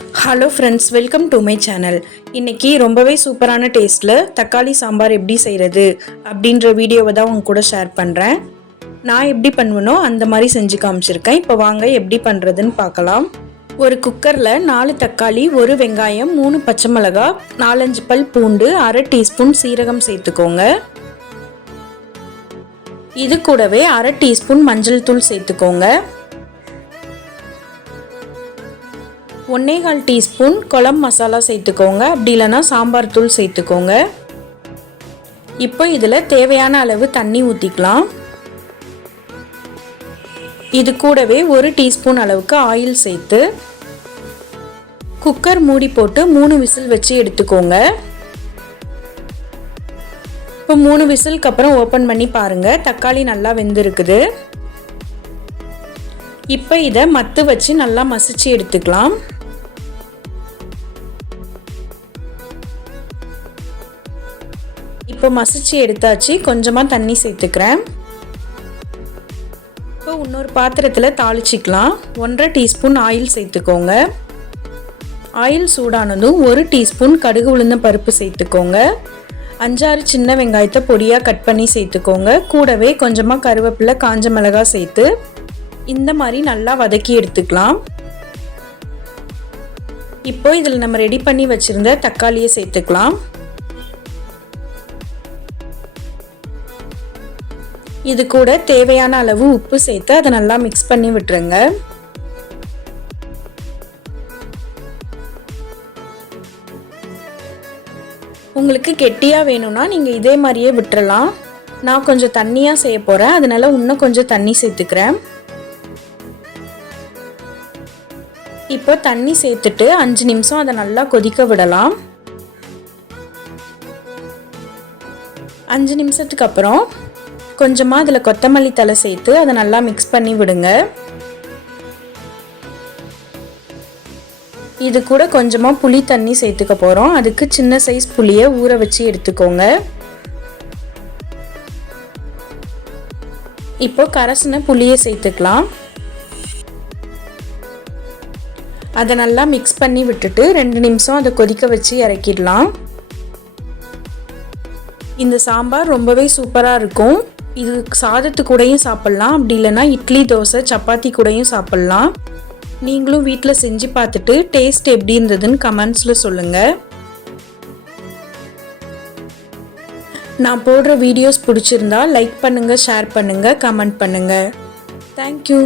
Hello friends, welcome to my channel. இன்றைக்கி ரொம்பவே சூப்பரான டேஸ்ட்டில் தக்காளி சாம்பார் எப்படி செய்கிறது அப்படின்ற வீடியோவை தான் உங்க கூட ஷேர் பண்ணுறேன். நான் எப்படி பண்ணுவேனோ அந்த மாதிரி செஞ்சு காமிச்சிருக்கேன். இப்போ வாங்க எப்படி பண்ணுறதுன்னு பார்க்கலாம். ஒரு குக்கரில் 4 தக்காளி, 1 வெங்காயம், 3 பச்சை மிளகா, 4-5 பல் பூண்டு, அரை டீஸ்பூன் சீரகம் சேர்த்துக்கோங்க. இது கூடவே அரை டீஸ்பூன் மஞ்சள் தூள் சேர்த்துக்கோங்க. 1/4 டீஸ்பூன் குழம்பு மசாலா சேர்த்துக்கோங்க. அப்படி இல்லைனா சாம்பார் தூள் சேர்த்துக்கோங்க. இப்போ இதில் தேவையான அளவு தண்ணி ஊற்றிக்கலாம். இது கூடவே 1 டீஸ்பூன் அளவுக்கு ஆயில் சேர்த்து குக்கர் மூடி போட்டு 3 விசில் வச்சு எடுத்துக்கோங்க. இப்போ 3 விசிலுக்கு அப்புறம் ஓப்பன் பண்ணி பாருங்கள், தக்காளி நல்லா வெந்திருக்குது. இப்போ இதை மத்து வச்சு நல்லா மசிச்சு எடுத்துக்கலாம். இப்போ மசிச்சு எடுத்தாச்சு. கொஞ்சமாக தண்ணி சேர்த்துக்கிறேன். இப்போ இன்னொரு பாத்திரத்தில் தாளிச்சிக்கலாம். 1/2 டீஸ்பூன் ஆயில் சேர்த்துக்கோங்க. ஆயில் சூடானதும் 1 டீஸ்பூன் கடுகு உளுந்தம் பருப்பு சேர்த்துக்கோங்க. 5-6 சின்ன வெங்காயத்தை பொடியாக கட் பண்ணி சேர்த்துக்கோங்க. கூடவே கொஞ்சமாக கருவேப்பிலை, காஞ்ச மிளகாய் சேர்த்து இந்த மாதிரி நல்லா வதக்கி எடுத்துக்கலாம். இப்போ இதில் நம்ம ரெடி பண்ணி வச்சிருந்த தக்காளியை சேர்த்துக்கலாம். இது கூட தேவையான அளவு உப்பு சேர்த்து அதை நல்லா மிக்ஸ் பண்ணி விட்டுருங்க. உங்களுக்கு கெட்டியாக வேணும்னா நீங்கள் இதே மாதிரியே விட்டுறலாம். நான் கொஞ்சம் தண்ணியாக செய்ய போகிறேன், அதனால இன்னும் கொஞ்சம் தண்ணி சேர்த்துக்கிறேன். இப்போ தண்ணி சேர்த்துட்டு 5 நிமிஷம் அதை நல்லா கொதிக்க விடலாம். 5 நிமிஷத்துக்கு அப்புறம் கொஞ்சமாக அதில் கொத்தமல்லி தழை சேர்த்து அதை நல்லா மிக்ஸ் பண்ணி விடுங்க. இது கூட கொஞ்சமாக புளி தண்ணி சேர்த்துக்க போகிறோம். அதுக்கு சின்ன சைஸ் புளியை ஊற வச்சு எடுத்துக்கோங்க. இப்போ கரைசின புளியை சேர்த்துக்கலாம். அதை நல்லா மிக்ஸ் பண்ணி விட்டுட்டு 2 நிமிஷம் அதை கொதிக்க வச்சு இறக்கிடலாம். இந்த சாம்பார் ரொம்பவே சூப்பராக இருக்கும். இது சாதத்து கூடயும் சாப்பிட்லாம், அப்படி இல்லைன்னா இட்லி, தோசை, சப்பாத்தி கூடயும் சாப்பிட்லாம். நீங்களும் வீட்டில் செஞ்சு பார்த்துட்டு டேஸ்ட் எப்படி இருந்ததுன்னு கமெண்ட்ஸில் சொல்லுங்கள். நான் போடுற வீடியோஸ் பிடிச்சிருந்தா லைக் பண்ணுங்கள், ஷேர் பண்ணுங்கள், கமெண்ட் பண்ணுங்கள். தேங்க்யூ.